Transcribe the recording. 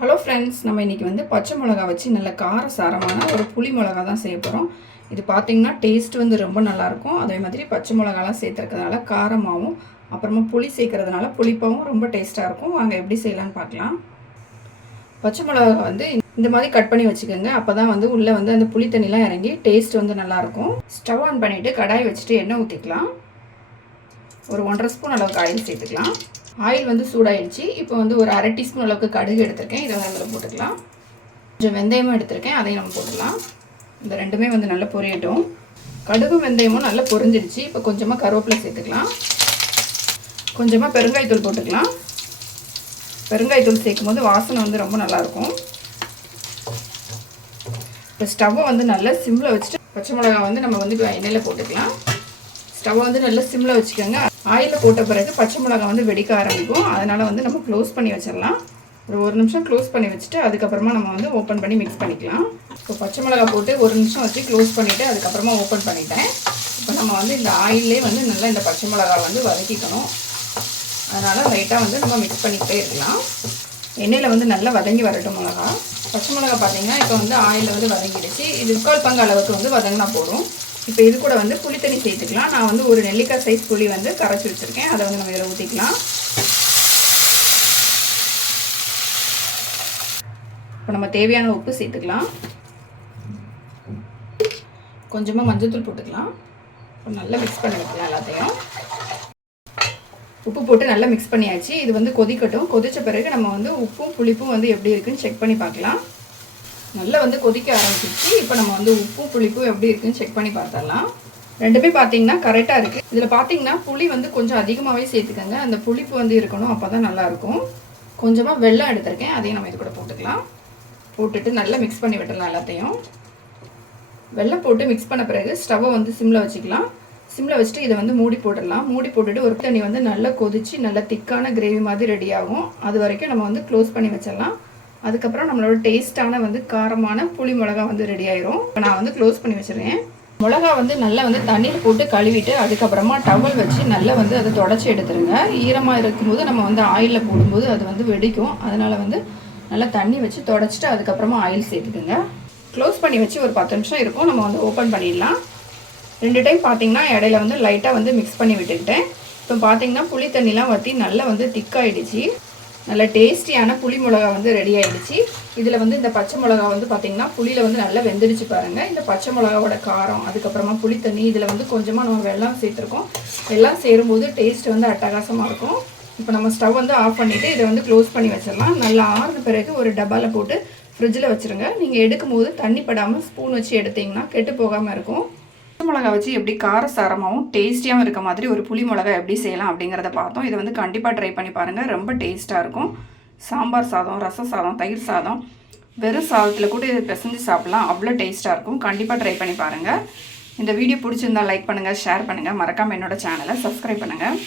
Hello friends, நம்ம இன்றைக்கி வந்து பச்சை மிளகா வச்சு நல்ல காரசாரமான ஒரு புளி மிளகா தான் செய்ய போகிறோம். இது பார்த்திங்கன்னா டேஸ்ட் வந்து ரொம்ப நல்லாயிருக்கும். அதே மாதிரி பச்சை மிளகாலாம் சேர்த்துருக்கிறதுனால காரமாகவும் அப்புறமா புளி சேர்க்கறதுனால புளிப்பாகவும் ரொம்ப டேஸ்ட்டாக இருக்கும். வாங்க எப்படி செய்யலான்னு பார்க்கலாம். பச்சை மிளகா வந்து இந்த மாதிரி கட் பண்ணி வச்சுக்கோங்க. அப்போ தான் வந்து உள்ளே வந்து அந்த புளி தண்ணிலாம் இறங்கி டேஸ்ட் வந்து நல்லாயிருக்கும். ஸ்டவ் ஆன் பண்ணிவிட்டு கடாய் வச்சுட்டு எண்ணெய் ஊற்றிக்கலாம். ஒரு 1.5 ஸ்பூன் அளவுக்கு ஆயில் சேர்த்துக்கலாம். ஆயில் வந்து சூடாயிடுச்சு. இப்போ வந்து ஒரு 1/2 டீஸ்பூன் அளவுக்கு கடுகு எடுத்திருக்கேன். இதை வந்து அதில் போட்டுக்கலாம். கொஞ்சம் வெந்தயமும் எடுத்திருக்கேன், அதையும் நம்ம போட்டுக்கலாம். இந்த ரெண்டுமே வந்து நல்லா பொரியட்டும். கடுகு வெந்தயமும் நல்லா பொரிஞ்சிடுச்சு. இப்போ கொஞ்சமாக கருவேப்பிலை சேர்த்துக்கலாம். கொஞ்சமாக பெருங்காயத்தூள் போட்டுக்கலாம். பெருங்காயத்தூள் சேர்க்கும் போது வாசனை வந்து ரொம்ப நல்லாயிருக்கும். இப்போ ஸ்டவ்வை வந்து நல்லா சிம்மில் வச்சுட்டு பச்சை மிளகா வந்து நம்ம வந்து எண்ணெயில் போட்டுக்கலாம். ஸ்டவ் வந்து நல்லா சிம்மில் வச்சுக்கோங்க. ஆயிலில் போட்ட பிறகு பச்சை மிளகா வந்து வெடிக்க ஆரம்பிக்கும். அதனால் வந்து நம்ம க்ளோஸ் பண்ணி வச்சிடலாம். ஒரு நிமிஷம் க்ளோஸ் பண்ணி வச்சுட்டு அதுக்கப்புறமா நம்ம வந்து ஓப்பன் பண்ணி மிக்ஸ் பண்ணிக்கலாம். இப்போ பச்சை மிளகா போட்டு 1 நிமிஷம் வச்சு க்ளோஸ் பண்ணிவிட்டு அதுக்கப்புறமா ஓப்பன் பண்ணிட்டேன். இப்போ நம்ம வந்து இந்த ஆயிலே வந்து நல்லா இந்த பச்சை மிளகா வந்து வதக்கிக்கணும். அதனால் லைட்டாக வந்து நம்ம மிக்ஸ் பண்ணிக்கிட்டே இருக்கலாம். எண்ணெயில் வந்து நல்லா வதங்கி வரட்டும் மிளகா. பச்சை மிளகா பார்த்திங்கன்னா இப்போ வந்து ஆயிலில் வந்து வதங்கிடுச்சு. இது 1/4 பங்கு அளவுக்கு வந்து வதங்கினா போதும். இப்போ இது கூட வந்து புளி தண்ணி சேர்த்துக்கலாம். நான் வந்து ஒரு நெல்லிக்காய் சைஸ் புளி வந்து கரைச்சி வச்சுருக்கேன். அதை வந்து நம்ம இதில் ஊற்றிக்கலாம். இப்போ நம்ம தேவையான உப்பு சேர்த்துக்கலாம். கொஞ்சமாக மஞ்சள்தூள் போட்டுக்கலாம். இப்போ நல்லா மிக்ஸ் பண்ணி வைக்கலாம் எல்லாத்தையும். உப்பு போட்டு நல்லா மிக்ஸ் பண்ணியாச்சு. இது வந்து கொதிக்கட்டும். கொதித்த பிறகு நம்ம வந்து உப்பும் புளிப்பும் வந்து எப்படி இருக்குன்னு செக் பண்ணி பார்க்கலாம். நல்லா வந்து கொதிக்க ஆரம்பிச்சிருச்சு. இப்போ நம்ம வந்து உப்பும் புளிப்பும் எப்படி இருக்குன்னு செக் பண்ணி பார்த்துடலாம். ரெண்டுமே பார்த்தீங்கன்னா கரெக்டாக இருக்குது. இதில் பார்த்தீங்கன்னா புளி வந்து கொஞ்சம் அதிகமாகவே சேர்த்துக்கோங்க. அந்த புளிப்பு வந்து இருக்கணும், அப்போ தான் நல்லாயிருக்கும். கொஞ்சமாக வெல்லம் எடுத்திருக்கேன், அதையும் நம்ம இது கூட போட்டுக்கலாம். போட்டுட்டு நல்லா மிக்ஸ் பண்ணி விட்டுடலாம் எல்லாத்தையும். வெல்லம் போட்டு மிக்ஸ் பண்ண பிறகு ஸ்டவ்வை வந்து சிம்மில் வச்சுக்கலாம். சிம்மில் வச்சுட்டு இதை வந்து மூடி போட்டுடலாம். மூடி போட்டுட்டு ஒரு தண்ணி வந்து நல்லா கொதிச்சு நல்லா திக்கான கிரேவி மாதிரி ரெடி ஆகும். அது வரைக்கும் நம்ம வந்து க்ளோஸ் பண்ணி வச்சிடலாம். அதுக்கப்புறம் நம்மளோட டேஸ்ட்டான வந்து காரமான புளி மிளகா வந்து ரெடி ஆயிரும். இப்போ நான் வந்து க்ளோஸ் பண்ணி வச்சுருக்கேன். மிளகா வந்து நல்லா வந்து தண்ணியில் போட்டு கழுவிட்டு அதுக்கப்புறமா டவல் வச்சு நல்லா வந்து அதை தொடச்சி எடுத்துருங்க. ஈரமாக இருக்கும்போது நம்ம வந்து ஆயிலில் போடும்போது அது வந்து வெடிக்கும். அதனால் வந்து நல்லா தண்ணி வச்சு தொடச்சிட்டு அதுக்கப்புறமா ஆயில் சேர்த்துக்குங்க. க்ளோஸ் பண்ணி வச்சு ஒரு 10 நிமிஷம் இருக்கும். நம்ம வந்து ஓப்பன் பண்ணிடலாம். 2 டைம் பார்த்தீங்கன்னா இடையில வந்து லைட்டாக வந்து மிக்ஸ் பண்ணி விட்டுக்கிட்டேன். இப்போ பார்த்தீங்கன்னா புளி தண்ணிலாம் வற்றி நல்லா வந்து திக்காயிடுச்சு. நல்ல டேஸ்டியான புளி மிளகா வந்து ரெடி ஆகிடுச்சு. இதில் வந்து இந்த பச்சை மிளகா வந்து பார்த்திங்கன்னா புளியில் வந்து நல்லா வெந்துடுச்சு பாருங்கள். இந்த பச்சை மிளகாவோட காரம் அதுக்கப்புறமா புளி தண்ணி இதில் வந்து கொஞ்சமாக நம்ம வெல்லம் சேர்த்துருக்கோம். எல்லாம் சேரும்போது டேஸ்ட் வந்து அட்டகாசமாக இருக்கும். இப்போ நம்ம ஸ்டவ் வந்து ஆஃப் பண்ணிவிட்டு இதை வந்து க்ளோஸ் பண்ணி வச்சிடலாம். நல்லா ஆறுன பிறகு ஒரு டப்பாவில் போட்டு ஃப்ரிட்ஜில் வச்சுருங்க. நீங்கள் எடுக்கும்போது தண்ணி படாமல் ஸ்பூன் வச்சு எடுத்திங்கன்னா கெட்டு போகாமல் இருக்கும். பச்சை மிளகா வச்சு எப்படி காரசாரமாகவும் டேஸ்டியாகவும் இருக்க மாதிரி ஒரு புளி மிளகா எப்படி செய்யலாம் அப்படிங்கிறத பார்த்தோம். இதை வந்து கண்டிப்பாக ட்ரை பண்ணி பாருங்கள். ரொம்ப டேஸ்ட்டாக இருக்கும். சாம்பார் சாதம், ரச சாதம், தயிர் சாதம், வெறும் சாதத்தில் கூட இதை பிசைஞ்சு சாப்பிட்லாம். அவ்வளோ டேஸ்ட்டாக இருக்கும். கண்டிப்பாக ட்ரை பண்ணி பாருங்கள். இந்த வீடியோ பிடிச்சிருந்தால் லைக் பண்ணுங்கள், ஷேர் பண்ணுங்கள். மறக்காமல் என்னோடய சேனலை சப்ஸ்கிரைப் பண்ணுங்கள்.